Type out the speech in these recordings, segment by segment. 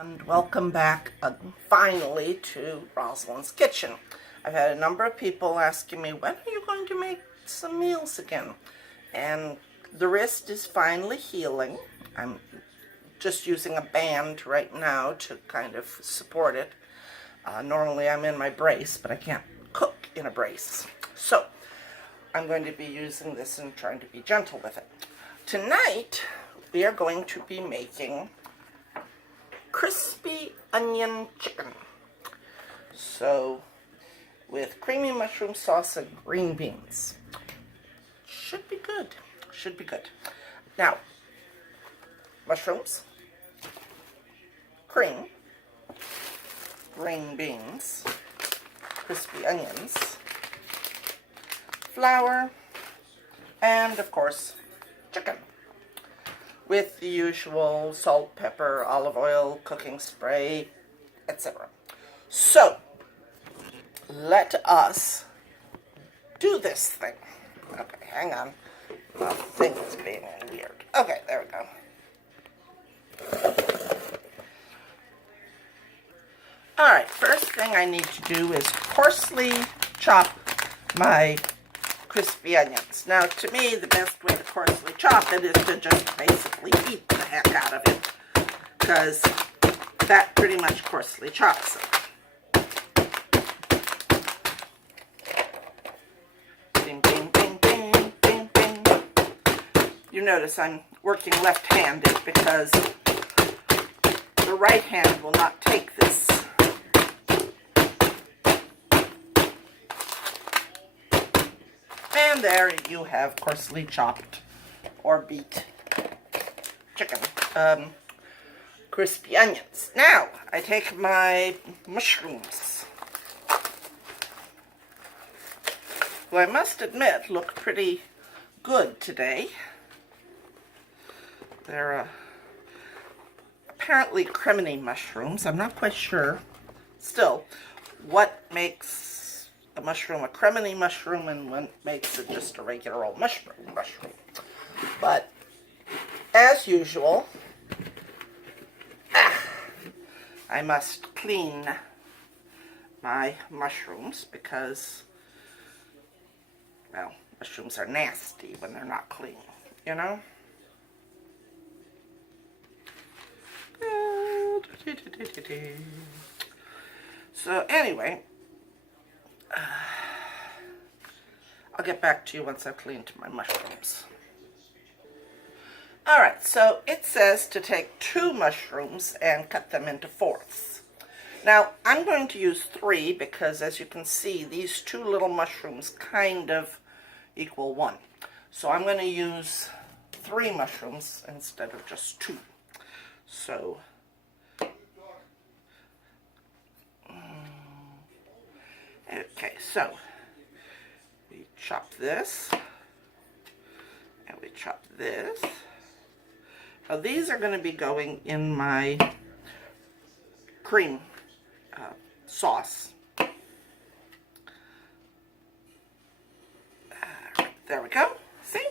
And welcome back finally to Rosalind's Kitchen. I've had a number of people asking me, when are you going to make some meals again? And the wrist is finally healing. I'm just using a band right now to kind of support it. Normally I'm in my brace, but I can't cook in a brace. So I'm going to be using this and trying to be gentle with it. Tonight we are going to be making crispy onion chicken. So, with creamy mushroom sauce and green beans. Should be good. Should be good. Now, mushrooms, cream, green beans, crispy onions, flour, and of course, chicken. With the usual salt, pepper, olive oil, cooking spray, etc. So, let us do this thing. Okay, hang on. My thing is being weird. Okay, there we go. Alright, first thing I need to do is coarsely chop my crispy onions. Now, to me, the best way to coarsely chop it is to just basically eat the heck out of it, because that pretty much coarsely chops it. Bing, bing, bing, bing, bing, bing. You notice I'm working left-handed because the right hand will not take this. And there you have coarsely chopped or beat chicken, crispy onions. Now, I take my mushrooms, who I must admit look pretty good today. They're apparently cremini mushrooms. I'm not quite sure still what makes a mushroom a cremini mushroom and what makes it just a regular old mushroom. But as usual, I must clean my mushrooms because, well, mushrooms are nasty when they're not clean, you know? So anyway, I'll get back to you once I've cleaned my mushrooms. Alright, so it says to take 2 mushrooms and cut them into fourths. Now, I'm going to use 3 because, as you can see, these 2 little mushrooms kind of equal 1. So I'm going to use 3 mushrooms instead of just 2. So, okay, so we chop this, and we chop this. Now these are going to be going in my cream sauce. There we go. See?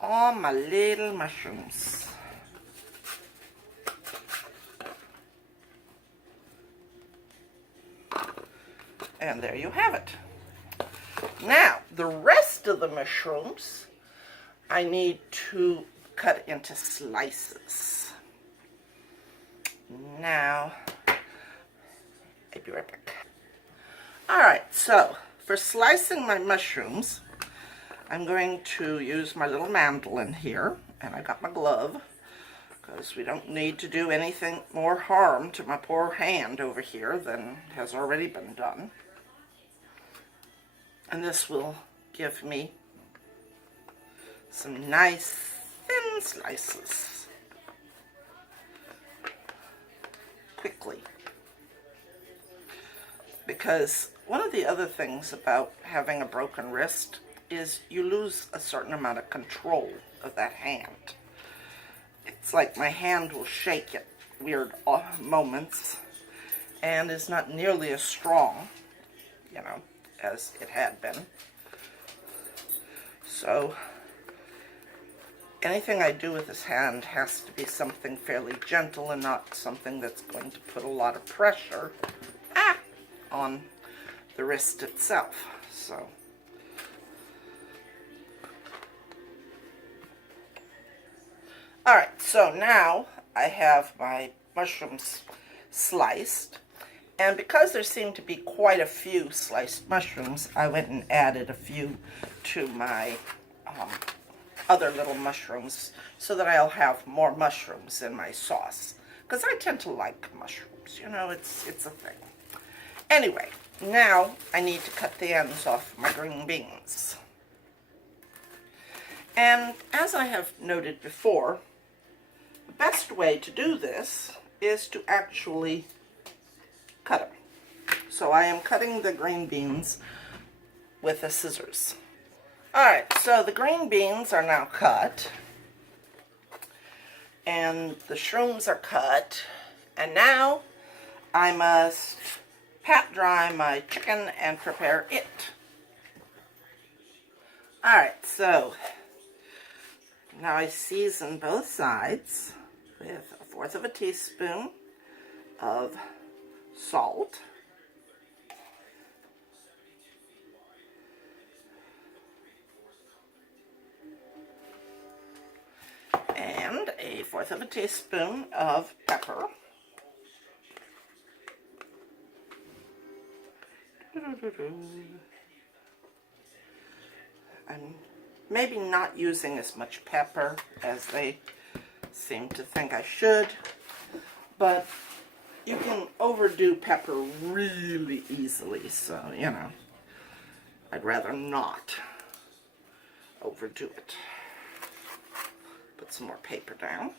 All my little mushrooms. And there you have it. Now, the rest of the mushrooms, I need to cut into slices. Now, I'll be right back. Alright, so, for slicing my mushrooms, I'm going to use my little mandolin here, and I got my glove, because we don't need to do anything more harm to my poor hand over here than has already been done. And this will give me some nice thin slices quickly. Because one of the other things about having a broken wrist is you lose a certain amount of control of that hand. It's like my hand will shake at weird moments and is not nearly as strong, you know, as it had been. So anything I do with this hand has to be something fairly gentle and not something that's going to put a lot of pressure on the wrist itself. So, alright, so now I have my mushrooms sliced, and because there seem to be quite a few sliced mushrooms, I went and added a few to my other little mushrooms so that I'll have more mushrooms in my sauce, because I tend to like mushrooms, you know, it's a thing. Anyway, now I need to cut the ends off my green beans. And as I have noted before, the best way to do this is to actually cut them. So I am cutting the green beans with the scissors. Alright, so the green beans are now cut, and the shrooms are cut, and now I must pat dry my chicken and prepare it. Alright, so now I season both sides with 1/4 of a teaspoon of salt, and 1/4 of a teaspoon of pepper. I'm maybe not using as much pepper as they seem to think I should, but you can overdo pepper really easily, so, you know, I'd rather not overdo it. Put some more pepper down,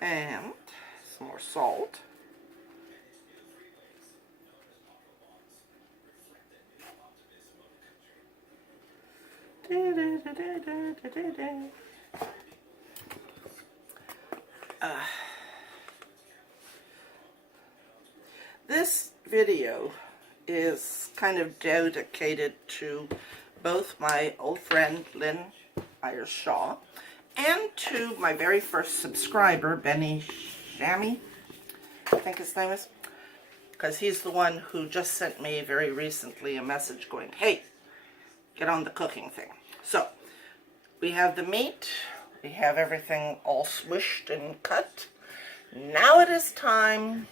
and some more salt. This video is kind of dedicated to both my old friend Lynn Ayers Shaw and to my very first subscriber, Benny Shammy, I think his name is, because he's the one who just sent me very recently a message going, hey, get on the cooking thing. So, we have the meat, we have everything all swished and cut. Now it is time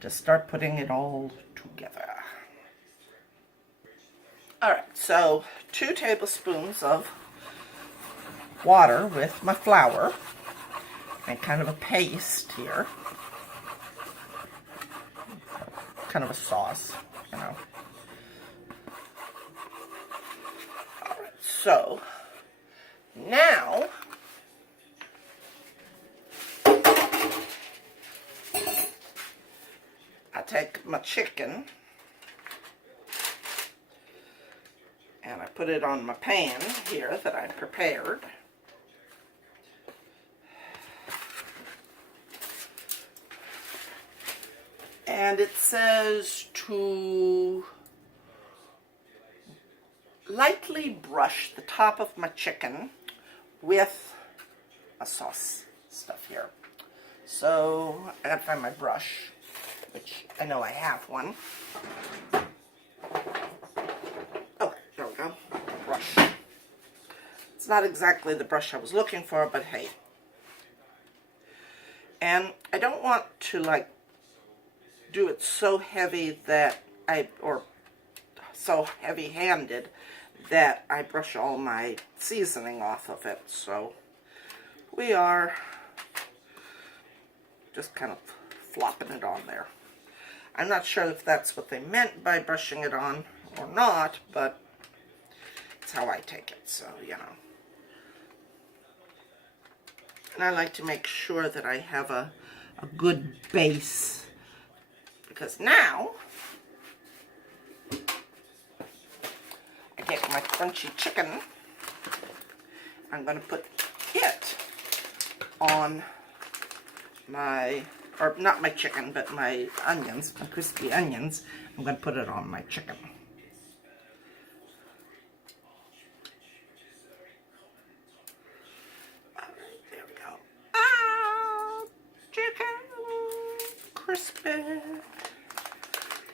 to start putting it all together. Alright, so 2 tablespoons of water with my flour, and kind of a paste here. Kind of a sauce, you know. Alright, so now I take my chicken and I put it on my pan here that I prepared. And it says to lightly brush the top of my chicken with a sauce stuff here. So I gotta find my brush, which I know I have one. Oh, there we go. Brush. It's not exactly the brush I was looking for, but hey. And I don't want to like do it so heavy that or so heavy-handed that I brush all my seasoning off of it. So we are just kind of flopping it on there. I'm not sure if that's what they meant by brushing it on or not, but it's how I take it, so, you know. And I like to make sure that I have a good base, because now I take my crunchy chicken, I'm going to put it on my, or not my chicken, but my onions, my crispy onions. I'm going to put it on my chicken. crispy.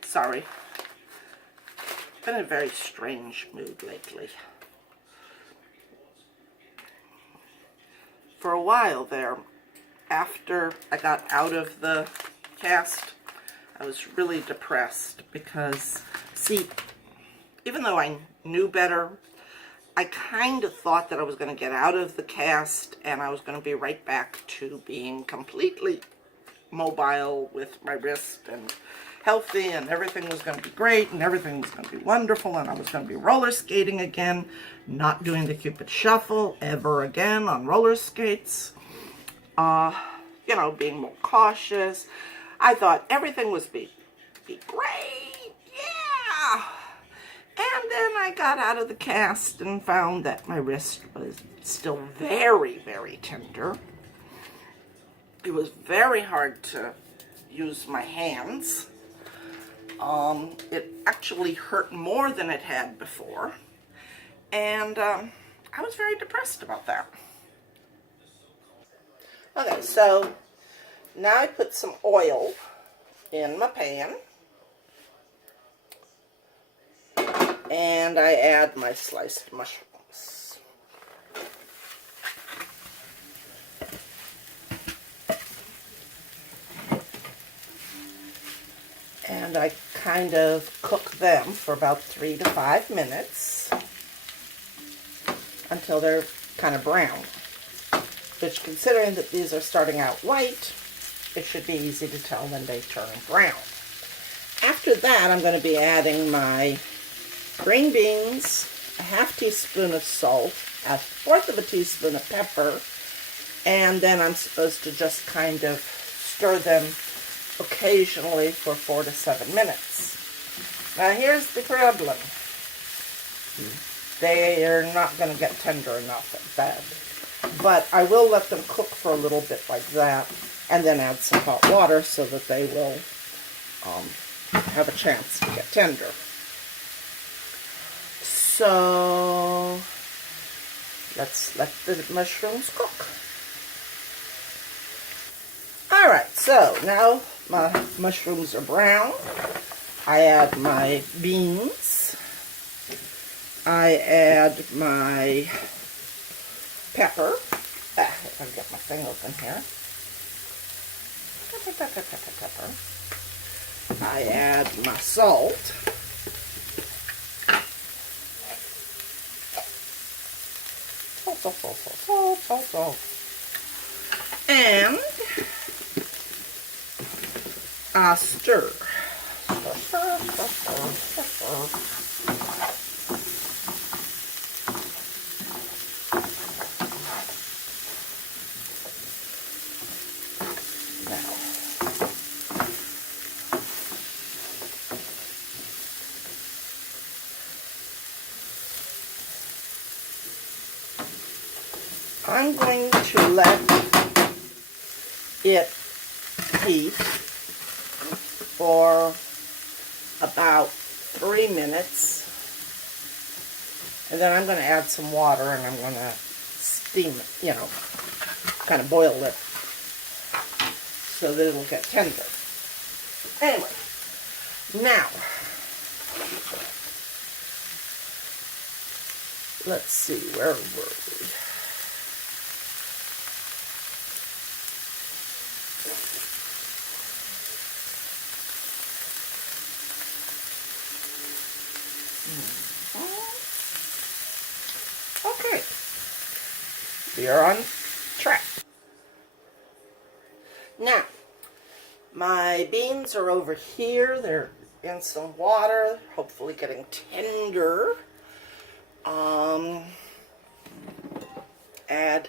Sorry. Been in a very strange mood lately. For a while there, after I got out of the cast, I was really depressed because, see, even though I knew better, I kind of thought that I was going to get out of the cast and I was going to be right back to being completely mobile with my wrist and healthy, and everything was going to be great and everything was going to be wonderful, and I was going to be roller skating again, not doing the Cupid Shuffle ever again on roller skates, you know, being more cautious. I thought everything was be great, yeah. And then I got out of the cast and found that my wrist was still very, very tender. It was very hard to use my hands. It actually hurt more than it had before. And I was very depressed about that. Okay, so now I put some oil in my pan. And I add my sliced mushrooms. And I kind of cook them for about 3 to 5 minutes until they're kind of brown. Which, considering that these are starting out white, it should be easy to tell when they turn brown. After that, I'm going to be adding my green beans, a ½ teaspoon of salt, a 1/4 of a teaspoon of pepper, and then I'm supposed to just kind of stir them occasionally for 4 to 7 minutes. Now here's the problem. They are not going to get tender enough at that. But I will let them cook for a little bit like that, and then add some hot water so that they will have a chance to get tender. So let's let the mushrooms cook. Alright, so now my mushrooms are brown. I add my beans. I add my pepper. I'll get my thing open here. Pepper. I add my salt. Salt. And I stir. I'm going to let it heat for about 3 minutes, and then I'm going to add some water and I'm going to steam it, you know, kind of boil it so that it'll get tender. Anyway, now let's see, where were we? Okay, we are on track. Now, my beans are over here. They're in some water, hopefully getting tender. Add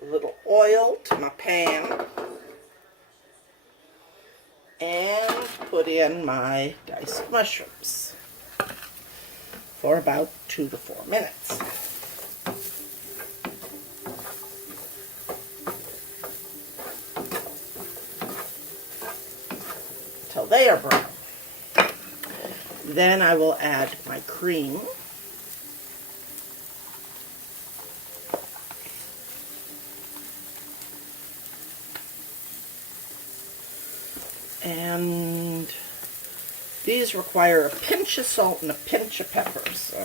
a little oil to my pan and put in my diced mushrooms for about 2 to 4 minutes. Until they are brown. Then I will add my cream. And these require a pinch of salt and a pinch of pepper, so.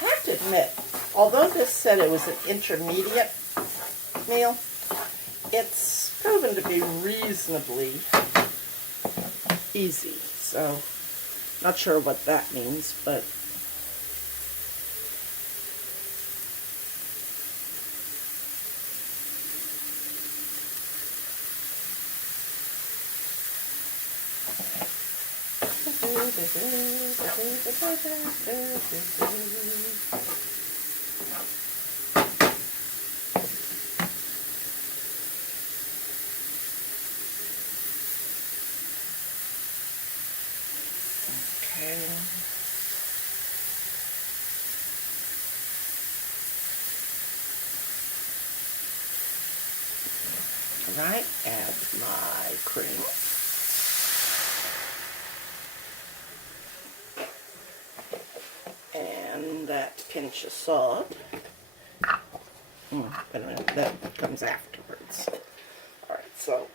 I have to admit, although this said it was an intermediate meal, it's proven to be reasonably easy, so not sure what that means, but okay. Alright, add my cream. And that pinch of salt. That comes afterwards. Alright, so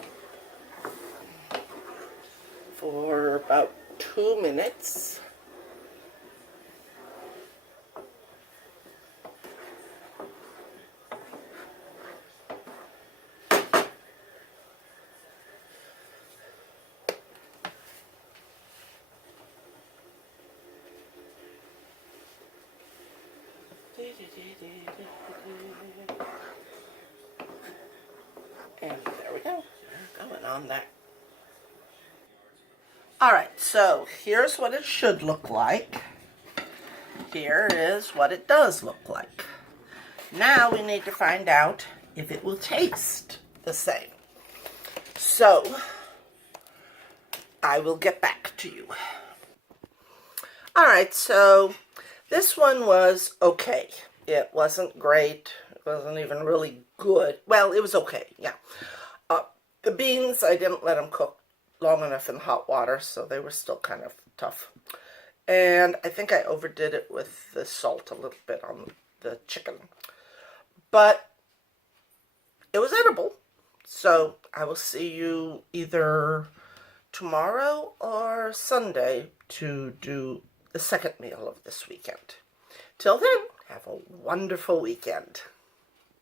for about 2 minutes, and there we go. Going on that. Alright, so here's what it should look like. Here is what it does look like. Now we need to find out if it will taste the same. So, I will get back to you. Alright, so this one was okay. It wasn't great. It wasn't even really good. Well, it was okay, yeah. The beans, I didn't let them cook long enough in hot water, so they were still kind of tough. And I think I overdid it with the salt a little bit on the chicken. But it was edible. So I will see you either tomorrow or Sunday to do the second meal of this weekend. Till then, have a wonderful weekend.